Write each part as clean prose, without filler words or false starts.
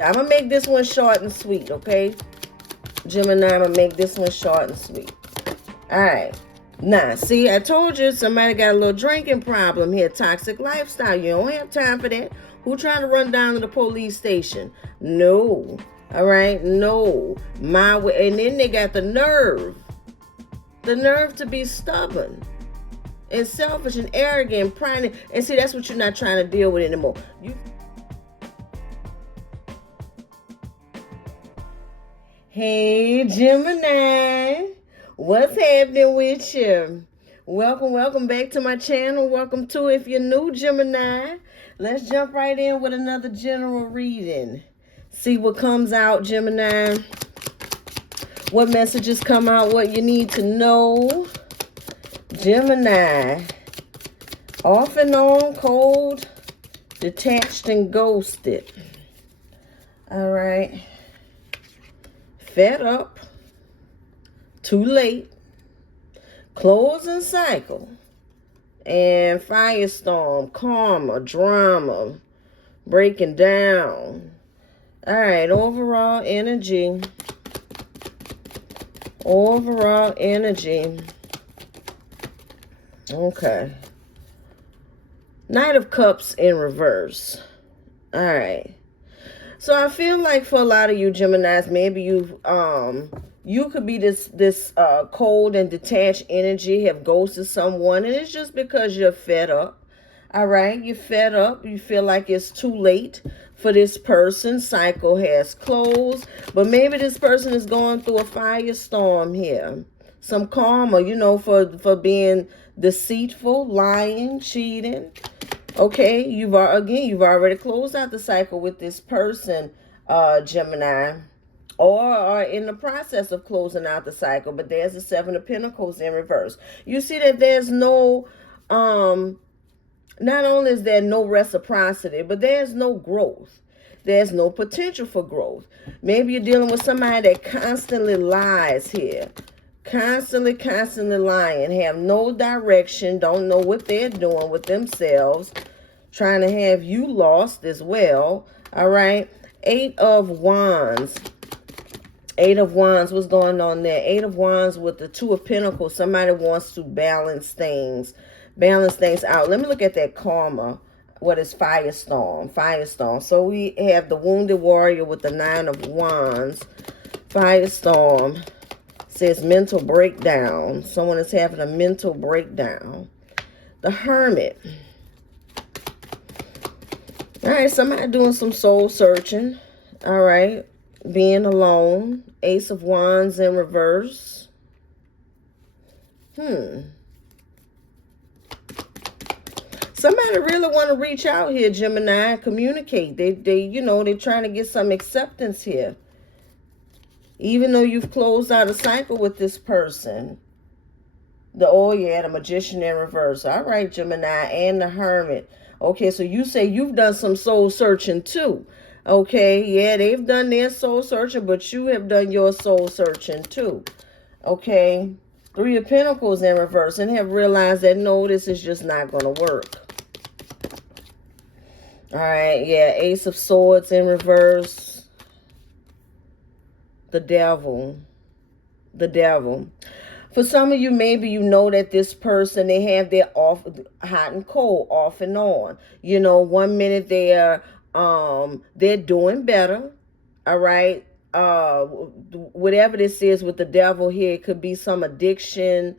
I'm going to make this one short and sweet, okay? Gemini, I'm going to make this one short and sweet. All right. Now, see, I told you somebody got a little drinking problem here. Toxic lifestyle. You don't have time for that. Who trying to run down to the police station? No. All right? No. My way. And then they got the nerve to be stubborn and selfish and arrogant and prying. And see, that's what you're not trying to deal with anymore. Hey, Gemini. What's happening with you? Welcome back to my channel. Welcome to, if you're new, Gemini. Let's jump right in with another general reading. See what comes out, Gemini. What messages come out, what you need to know. Gemini. Off and on, cold, detached, and ghosted. All right. Fed up. Too late. Closing cycle. And firestorm. Karma. Drama. Breaking down. All right. Overall energy. Overall energy. Okay. Knight of Cups in reverse. All right. So I feel like for a lot of you Geminis, maybe you could be this cold and detached energy, have ghosted someone, and it's just because you're fed up. All right, you're fed up. You feel like it's too late for this person. Cycle has closed, but maybe this person is going through a firestorm here. Some karma, for being deceitful, lying, cheating. Okay, you've already closed out the cycle with this person, Gemini, or are in the process of closing out the cycle, but there's the Seven of Pentacles in reverse. You see that there's no, not only is there no reciprocity, but there's no growth. There's no potential for growth. Maybe you're dealing with somebody that constantly lies here. Constantly lying, have no direction, don't know what they're doing with themselves, trying to have you lost as well. All right. 8 of Wands. 8 of Wands, what's going on there? 8 of Wands with the 2 of Pentacles. Somebody wants to balance things out. Let me look at that karma. What is Firestorm? So we have the Wounded Warrior with the 9 of Wands. Firestorm says mental breakdown. Someone is having a mental breakdown. The Hermit. All right, somebody doing some soul searching. All right, being alone. Ace of Wands in reverse. Somebody really want to reach out here, Gemini, communicate. They're trying to get some acceptance here. Even though you've closed out a cycle with this person. The Magician in reverse. All right, Gemini, and the Hermit. Okay, so you say you've done some soul searching too. Okay, yeah, they've done their soul searching, but you have done your soul searching too. Okay, 3 of Pentacles in reverse, and have realized that no, this is just not going to work. All right, yeah, Ace of Swords in reverse. The devil. For some of you, maybe you know that this person, they have their hot and cold, off and on. 1 minute they're doing better. All right. Whatever this is with the devil here, it could be some addiction,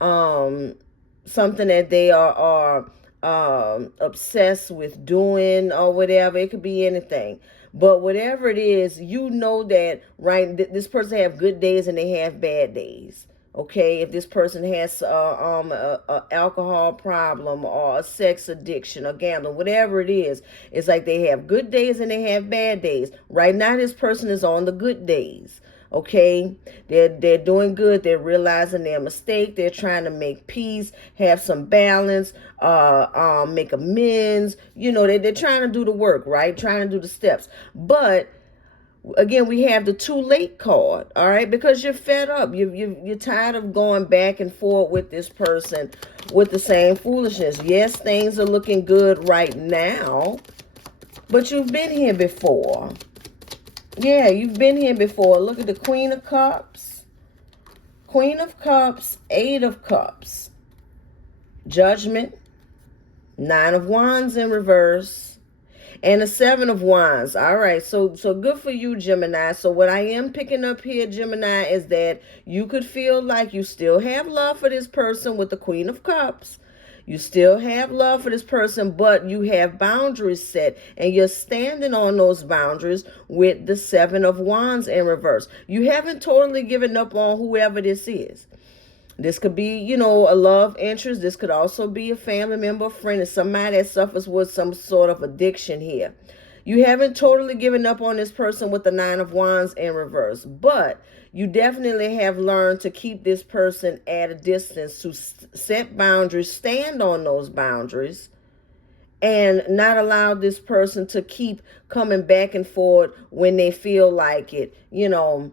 something that they are obsessed with doing or whatever. It could be anything. But whatever it is, that, right, this person have good days and they have bad days. Okay, if this person has a alcohol problem or a sex addiction or gambling, whatever it is, it's like they have good days and they have bad days. Right now, this person is on the good days. Okay, they're doing good. They're realizing their mistake. They're trying to make peace, have some balance, make amends. They're trying to do the work, right? Trying to do the steps. But again, we have the too late card, all right? Because you're fed up. You're tired of going back and forth with this person with the same foolishness. Yes, things are looking good right now, but you've been here before. Yeah, you've been here before. Look at the Queen of Cups, Queen of Cups, Eight of Cups, Judgment, Nine of Wands in reverse, and the Seven of Wands. All right, so good for you, Gemini. So what I am picking up here, Gemini, is that you could feel like you still have love for this person with the Queen of Cups. You still have love for this person, but you have boundaries set, and you're standing on those boundaries with the Seven of Wands in reverse. You haven't totally given up on whoever this is. This could be, you know, a love interest. This could also be a family member, friend, and somebody that suffers with some sort of addiction here. You haven't totally given up on this person with the Nine of Wands in reverse, but you definitely have learned to keep this person at a distance, to set boundaries, stand on those boundaries, and not allow this person to keep coming back and forth when they feel like it, you know,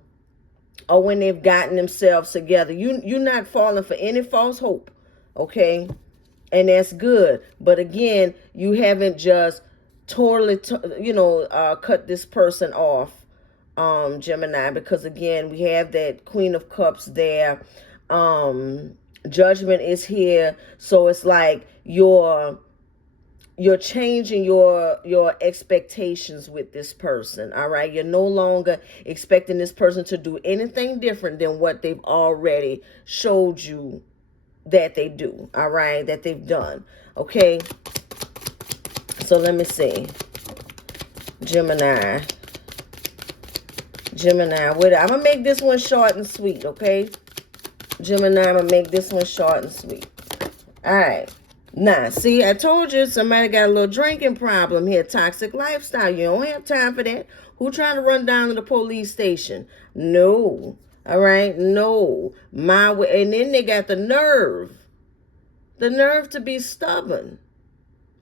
or when they've gotten themselves together. You're not falling for any false hope, okay? And that's good. But again, you haven't just totally, cut this person off, Gemini, because again, we have that Queen of Cups there. Judgment is here. So it's like you're changing your expectations with this person. All right, you're no longer expecting this person to do anything different than what they've already showed you that they do. All right, that they've done. Okay, so let me see. Gemini, I'm gonna make this one short and sweet. Okay, Gemini, I'm gonna make this one short and sweet. All right. Nah, see, I told you somebody got a little drinking problem here. Toxic lifestyle. You don't have time for that. Who trying to run down to the police station? No. All right? No. My way. And then they got the nerve to be stubborn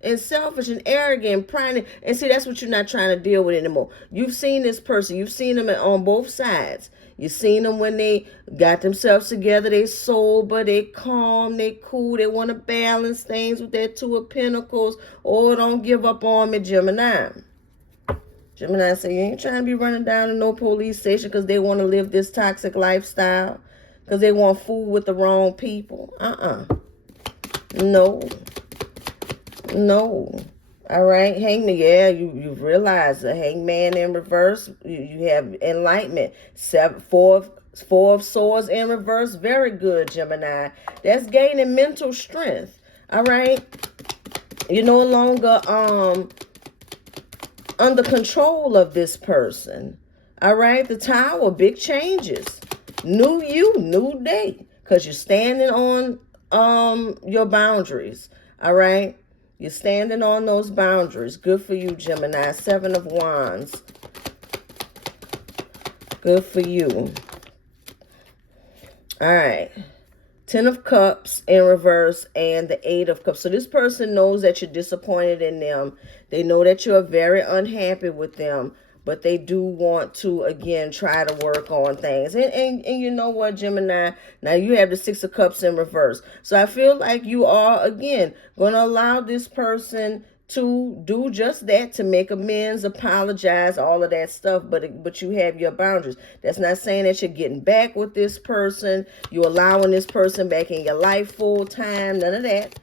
and selfish and arrogant and prying. And see, that's what you're not trying to deal with anymore. You've seen this person. You've seen them on both sides. You've seen them when they got themselves together. They sober, they calm, they cool. They want to balance things with their Two of Pentacles. Oh, don't give up on me, Gemini. Gemini say, you ain't trying to be running down to no police station because they want to live this toxic lifestyle. Because they want food with the wrong people. No. No. All right, Hangman, yeah, you realize the Hangman in reverse, you have enlightenment. Four of Swords in reverse, very good, Gemini. That's gaining mental strength, all right? You're no longer under control of this person, all right? The Tower, big changes. New you, new day, because you're standing on your boundaries, all right? You're standing on those boundaries. Good for you, Gemini. Seven of Wands. Good for you. All right. Ten of Cups in reverse and the Eight of Cups. So this person knows that you're disappointed in them. They know that you're very unhappy with them. But they do want to, again, try to work on things. And you know what, Gemini? Now you have the Six of Cups in reverse. So I feel like you are, again, going to allow this person to do just that, to make amends, apologize, all of that stuff. But you have your boundaries. That's not saying that you're getting back with this person. You're allowing this person back in your life full time. None of that.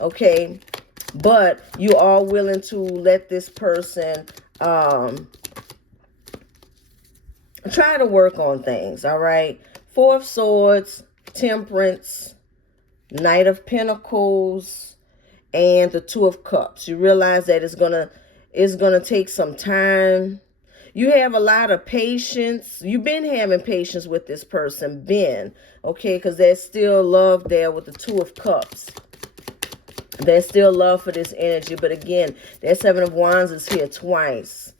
Okay? But you are willing to let this person try to work on things, all right? Four of Swords, Temperance, Knight of Pentacles, and the Two of Cups. You realize that it's gonna take some time. You have a lot of patience. You've been having patience with this person, okay? Because there's still love there with the Two of Cups. There's still love for this energy. But again, that Seven of Wands is here twice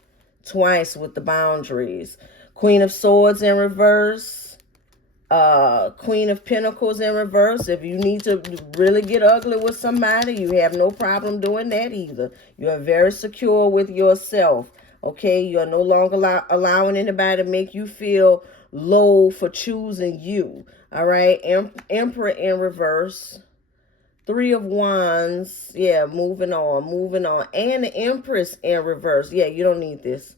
with the boundaries. Queen of Swords in reverse. Queen of Pentacles in reverse. If you need to really get ugly with somebody, you have no problem doing that either. You are very secure with yourself. Okay, you are no longer allowing anybody to make you feel low for choosing you. All right, Emperor in reverse. Three of Wands. Yeah, moving on. And the Empress in reverse. Yeah, you don't need this.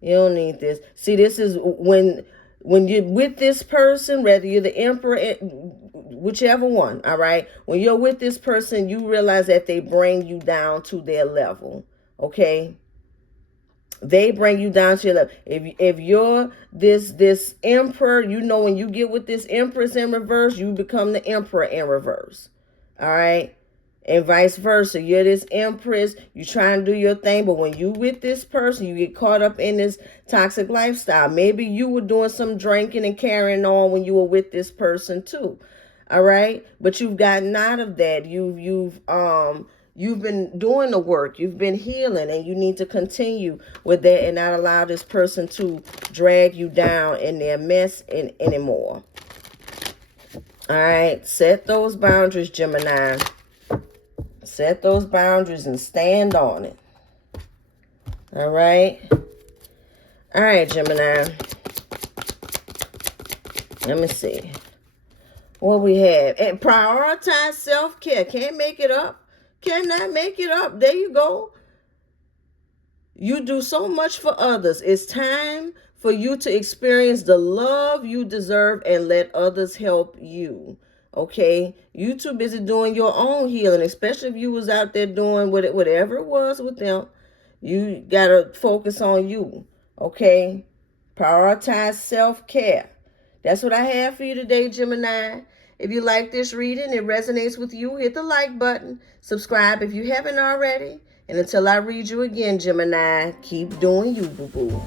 You don't need this. See, this is when you're with this person, whether you're the emperor, whichever one, all right? When you're with this person, you realize that they bring you down to their level, okay? They bring you down to your level. If you're this emperor, you know when you get with this empress in reverse, you become the emperor in reverse. All right? And vice versa. You're this empress, you try and do your thing, but when you with this person, you get caught up in this toxic lifestyle. Maybe you were doing some drinking and carrying on when you were with this person too. All right? But you've gotten out of that. You've been doing the work, you've been healing, and you need to continue with that and not allow this person to drag you down in their mess anymore. All right, set those boundaries, Gemini. Set those boundaries and stand on it. All right. All right, Gemini. Let me see what we have. And prioritize self-care. Can't make it up. Cannot make it up. There you go. You do so much for others. It's time for you to experience the love you deserve and let others help you. Okay? You too busy doing your own healing, especially if you was out there doing whatever it was with them. You got to focus on you. Okay? Prioritize self-care. That's what I have for you today, Gemini. If you like this reading, it resonates with you, hit the like button. Subscribe if you haven't already. And until I read you again, Gemini, keep doing you, boo-boo.